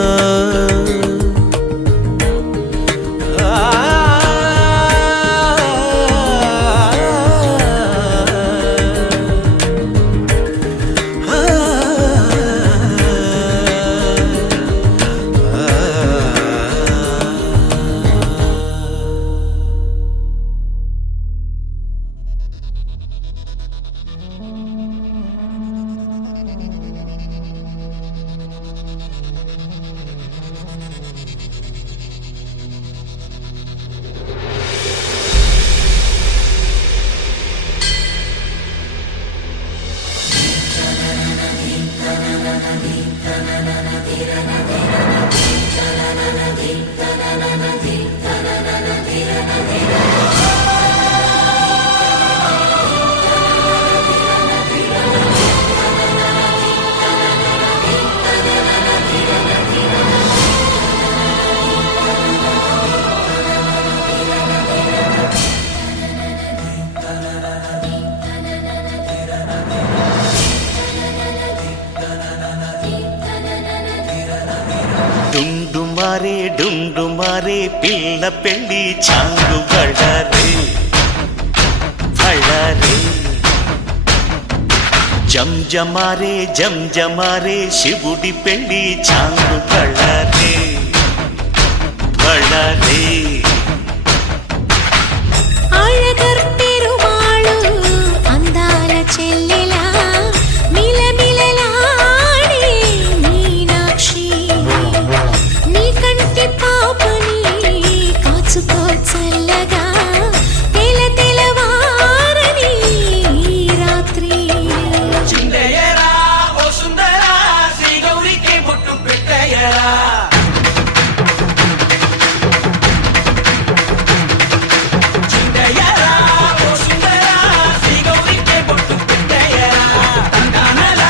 మారే డుండు మారే పిల్ల పెళ్ళి చాంగు బళ్ళారే బళ్ళారే జంజమారే జంజమారే శివుడి పెళ్ళి చాంగు బళ్ళారే బళ్ళారే అழகర్ పెరుమాళు అందాల చెల్లెలా మిలమిలలాడే మీనాక్షి నీ కంటి పాపని కాచుకో చల్లగా తెల తెలవారని రాత్రి చిందయ్యరా ఓ సుందరా శ్రీ గౌరికి బొట్టు పెట్టయ్యరా చిందయ్యరా ఓ సుందరా శ్రీ గౌరికి బొట్టు పెట్టయ్యరా తండానలా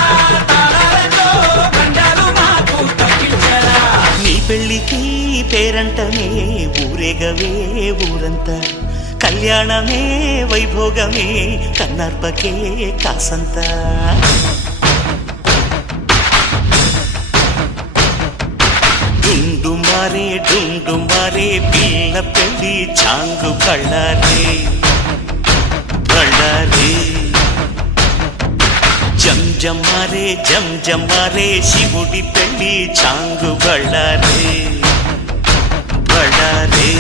తాళాలతో కండాలు మాకు తగ్గించరా నీ పెళ్ళికి పేరంటమే ఊరేగవే ఊరంతా కళ్యాణమే వైభోగమే కన్నార్పకే కాసంత డుండు మారే పిల్ల పెళ్ళి చాంగు బళ్ళారే బళ్ళారే జంజమారే శివుడి పెళ్ళి చాంగు బళ్ళారే బళ్ళారే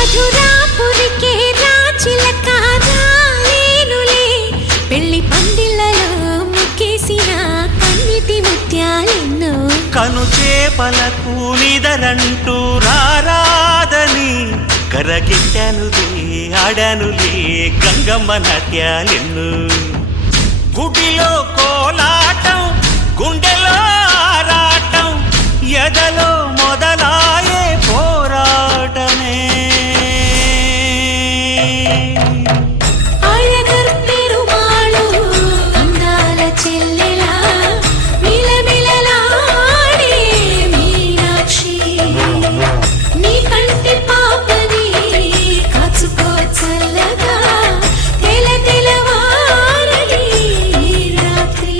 మధురాపురికే రాచిలక రాలేనులే పెళ్లి పందిళ్ళలో ముక్కేసిన కన్నిటి ముత్యాలెన్నో కను చేపలకు నిదరంటూ రారాదని కరగిట్టానులే ఆడానులే గంగమ్మ నాట్యాలెన్ను గుడిలో కోలాటం గుండెలో ఆరాటం ఎదలో మొదలాయే పోరాటమే అழகర్ పెరుమాళు అందాల చెల్లెలా మిలమిలలాడే మీనాక్షి నీ కంటి పాపని కాచుకో చల్లగా తెల తెలవారని రాత్రి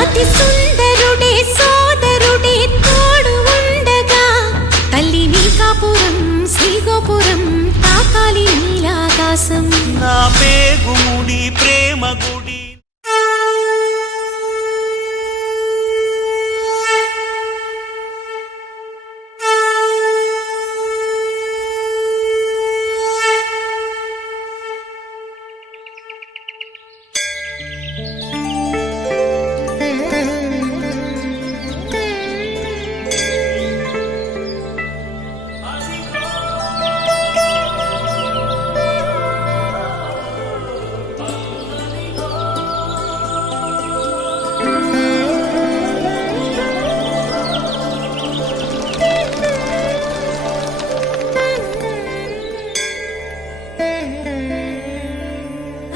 అతి సుందరుడే సోదరుడే తోడు ఉండగా తల్లి నీ కాపురం శ్రీగోపురం తాకాలి నీలాకాశం నా పేగుముడి ప్రేమ గుడి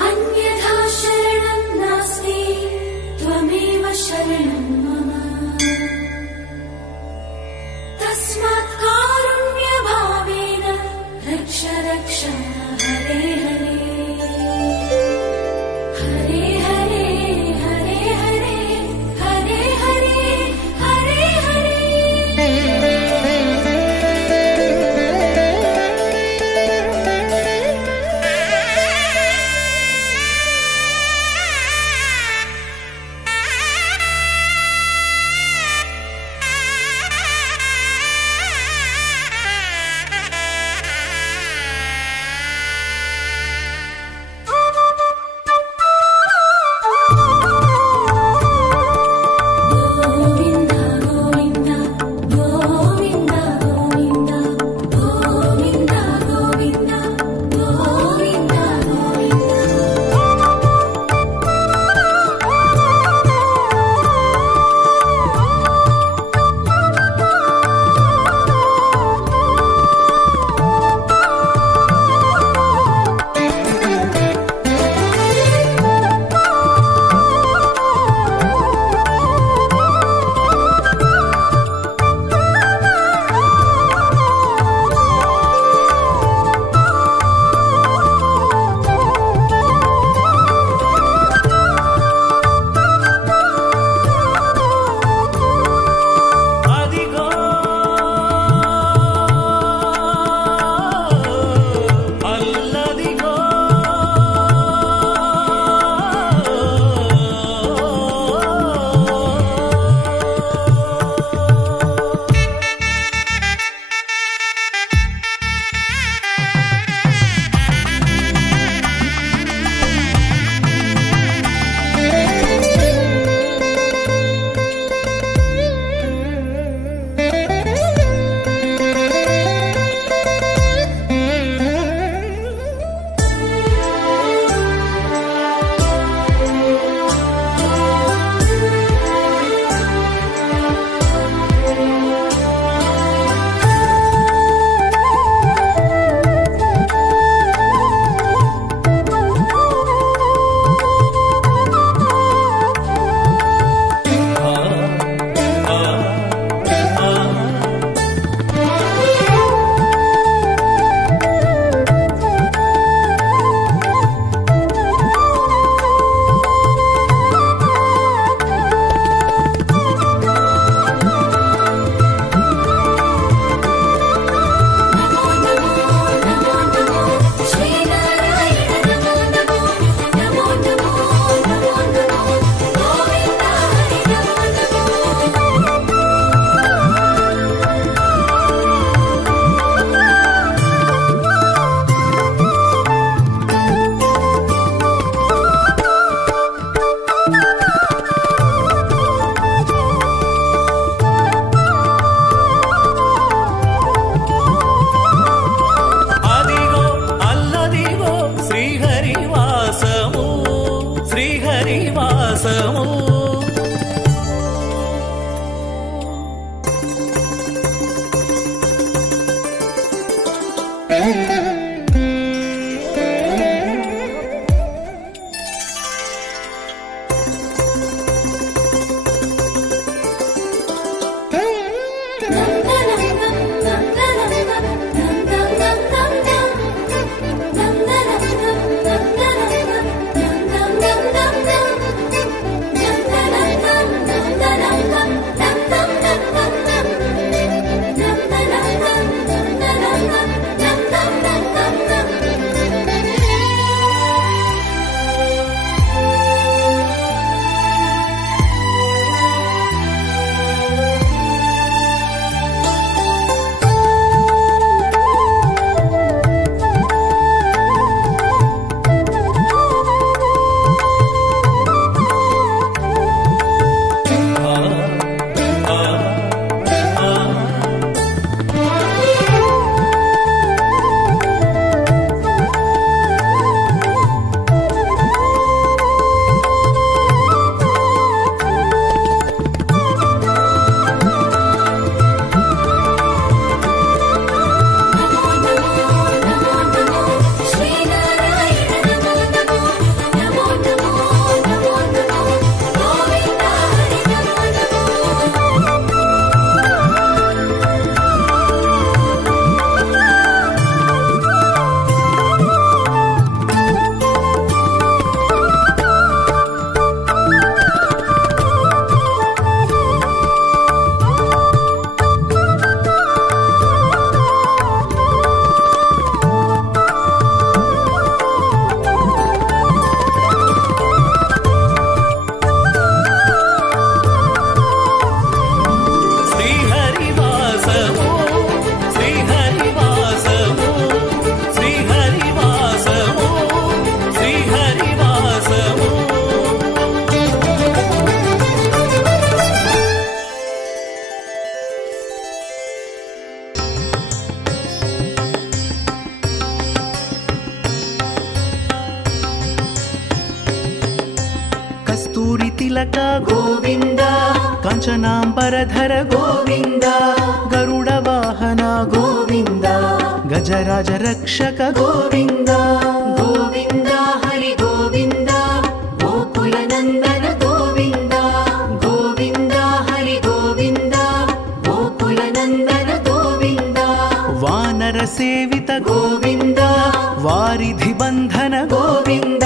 అన్యథా శరణం నాస్తి త్వమేవ శరణం మమ తస్మాత్ కారుణ్య భావేన రక్ష రక్ష హరే హరే హరే హరే హరే హరే హరే హరే హరే హరే శ్రీహరివాసము కస్తూరి తిలక గోవింద కాంచనాంబరధర గోవింద గరుడ వాహన గోవింద గజరాజ రక్షక గోవింద గోవింద హరి గోవింద గోకుల నందన గోవింద గోవింద హరి గోవింద గోకుల నందన గోవింద వానర సేవిత గోవింద వారిధి బంధన గోవింద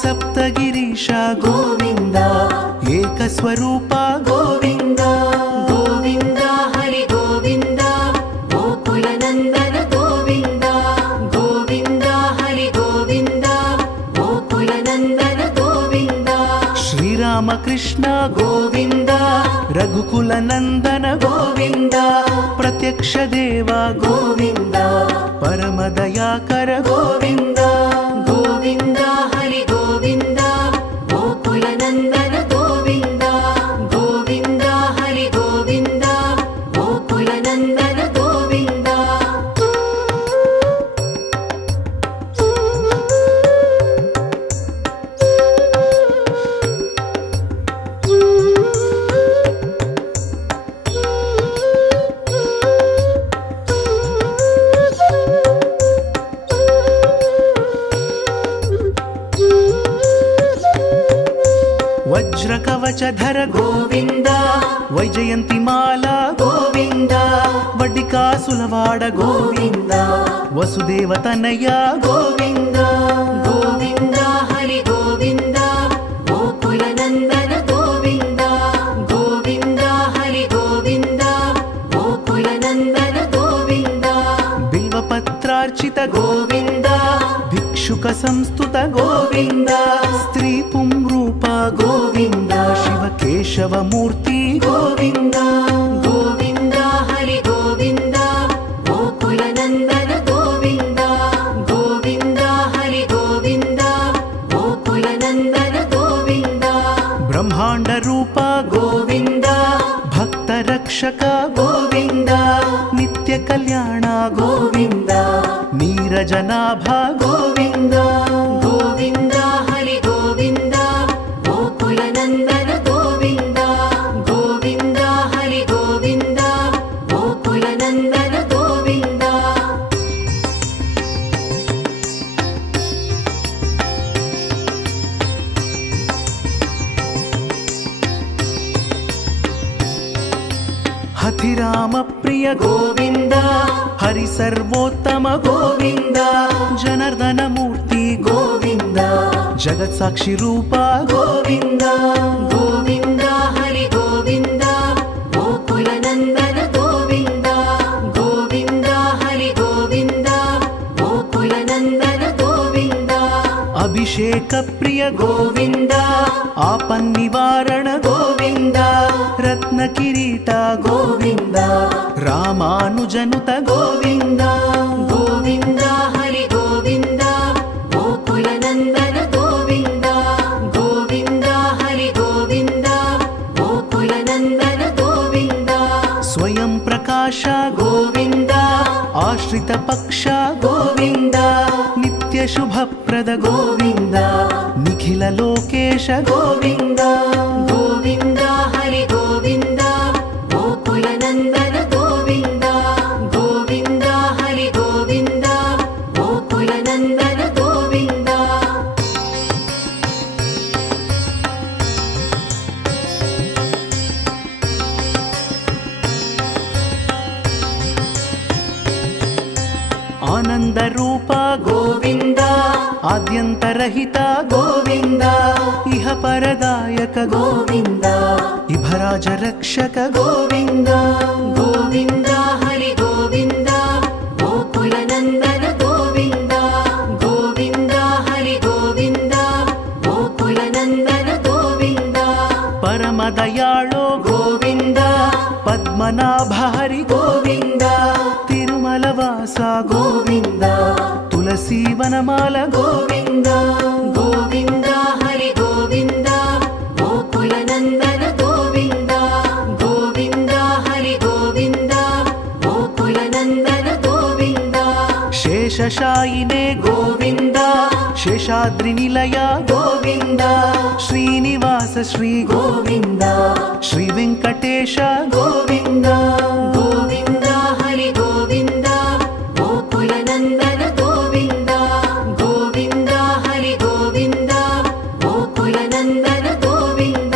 సప్తగిరీశ గోవింద ఏకస్వరూప గోవింద గోవింద హరి గోవింద గోకుల నందన గోవింద గోవింద హరి గోవింద గోకుల నందన గోవింద శ్రీరామకృష్ణ గోవింద రఘుకుల నందన గోవింద ప్రత్యక్ష దేవ గోవింద పరమదయాకర గోవింద గోవింద హరి గోవింద గోకుల నందన గోవింద గోవింద హరి గోవింద గోకుల నందన గోవింద వజ్రకవచధర గోవింద వైజయంతిమాల గోవింద వడ్డికాసులవాడ గోవింద వసుదేవ తనయ గోవింద గోవింద హరి గోవింద గోకుల నందన గోవింద గోవింద హరి గోవింద గోకుల నందన గోవింద బిల్వపత్రార్చిత గోవింద భిక్షుక సంస్తుత గోవింద స్త్రీ పుంరూప గోవింద శివ కేశవమూర్తి గోవింద గోవింద హరి గోవింద గోకుల నందన గోవింద గోవింద హరి గోవింద గోకుల నందన గోవింద బ్రహ్మాండ రూప గోవింద భక్త రక్షక గోవింద నిత్య కళ్యాణ గోవింద నీరజనాభ గోవింద గోవింద హరి గోవింద గోకుల నందన అభిరామ ప్రియ గోవింద హరి సర్వోత్తమ గోవింద జనార్దన మూర్తి గోవింద జగత్ సాక్షి రూప గోవింద గోవింద హరి గోవింద గోకుల నందన గోవింద గోవింద హరి గోవింద గోకుల నందన గోవింద అభిషేక ప్రియ గోవింద ఆపన్నివారణ గోవింద రత్న కిరీట గోవింద రామానుజనుత గోవింద గోవింద హరి గోవింద గోకుల నందన గోవింద గోవింద హరి గోవింద గోకుల నందన గోవింద స్వయం ప్రకాశ గోవింద ఆశ్రిత పక్ష గోవింద నిత్య శుభప్రద గోవింద నిఖిల లోకేశ గోవింద గోవింద హరి గోవింద గోకుల నందన గోవింద గోవింద హరి గోవింద గోకుల నందన గోవింద ఆనంద రూప గోవింద ఆద్యంతరహిత గోవింద ఇహ పరదాయక గోవింద ఇభరాజ రక్షక గోవింద గోవింద హరి గోవింద గోకుల నందన గోవింద గోవింద హరి గోవింద గోకుల నందన గోవింద పరమ దయాళో గోవింద పద్మనాభ హరి గోవింద తిరుమల వాస గోవింద తులసీ వనమాల గోవింద గోవింద హరి గోవింద గోకుల నందన గోవింద గోవింద హరి గోవింద గోకుల నందన గోవింద శేషశాయినే గోవింద శేషాద్రి నిలయ గోవింద శ్రీనివాస శ్రీ గోవింద శ్రీ వెంకటేశ గోవింద గోవింద హరి గోవింద గోకుల నందన గోవింద గోవింద హరి గోవింద గోకుల నందన గోవింద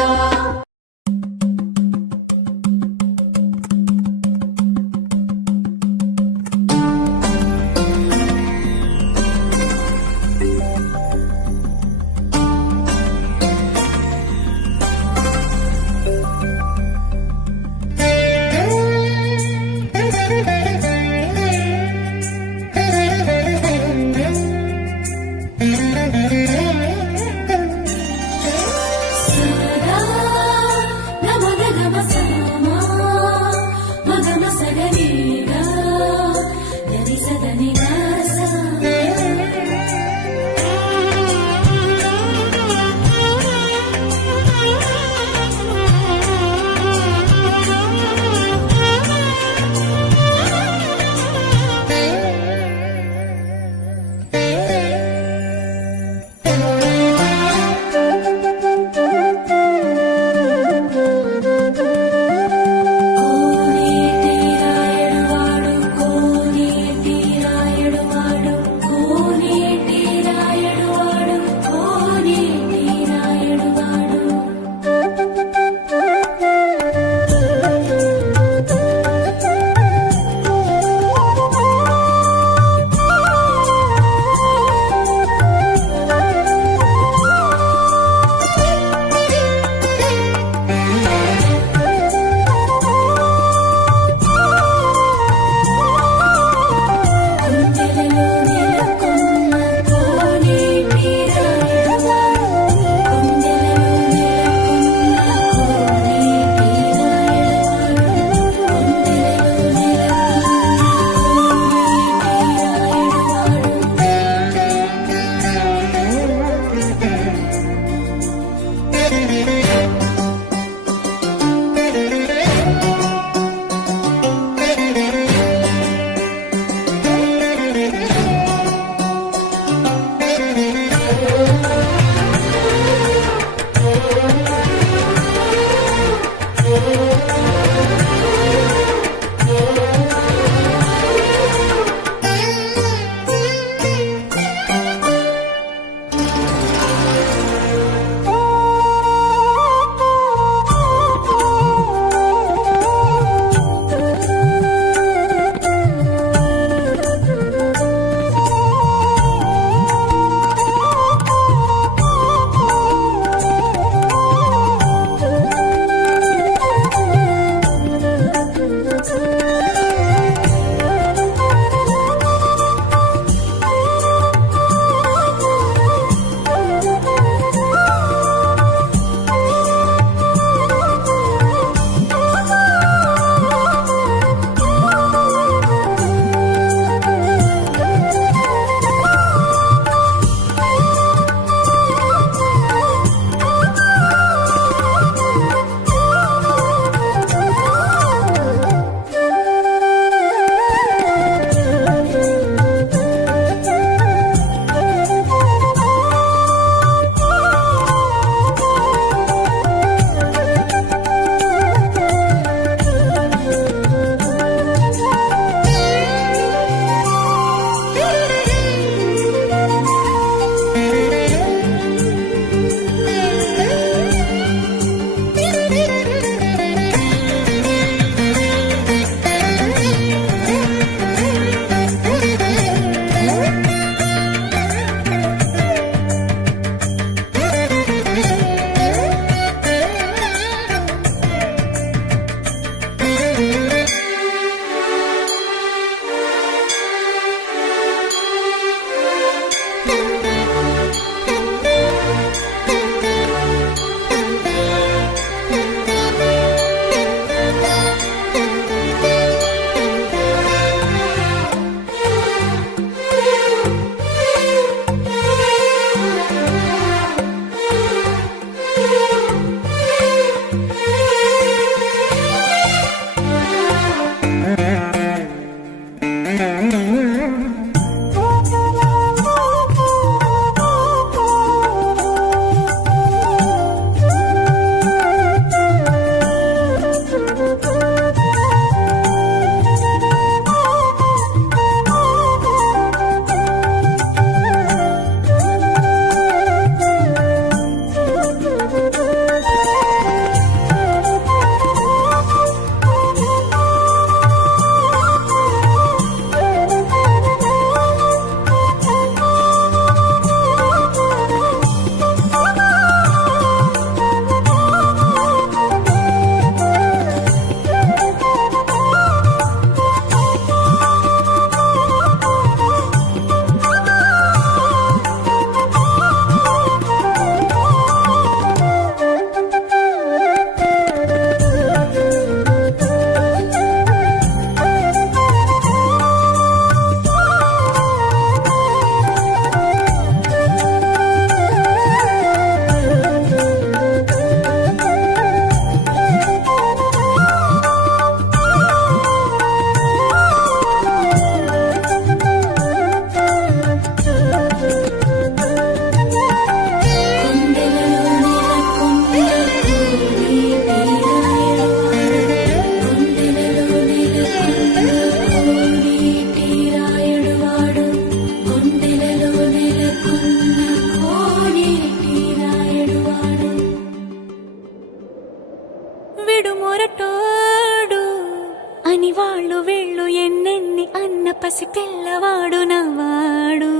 పసి పిల్లవాడు నవ్వాడు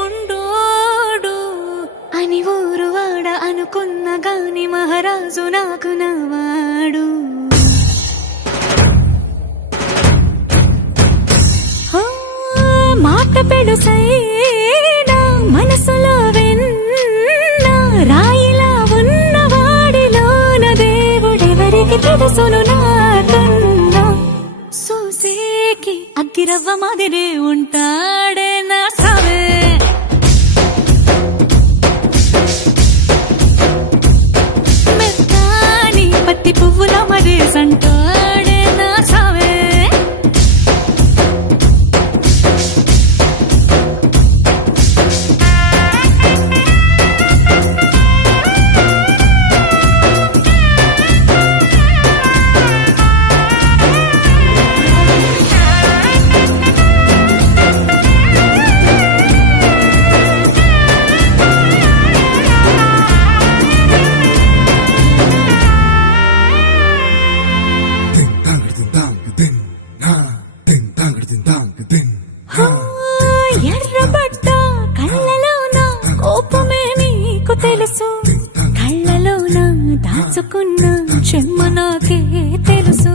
విడుముండోడు అని ఊరు వాడ అనుకున్న గాని మహారాజు నాకు నవ్వాడు మాట పెడుసైనా మనసులో వెన్న రాయిలా ఉన్నవాడిలోన దేవుడెవరికి తెలుసును నాకన్నా చూసేకి అగ్గిరవ్వ మాదిరే ఉంటాడే నా సావే మెత్తాని పత్తి పువ్వుల మరేసంటాడే నా సావే ఎర్రబడ్డ కళ్ళలోన కోపమే నీకు తెలుసు కళ్ళలోన దాచుకున్న చెమ్మ నాకే తెలుసు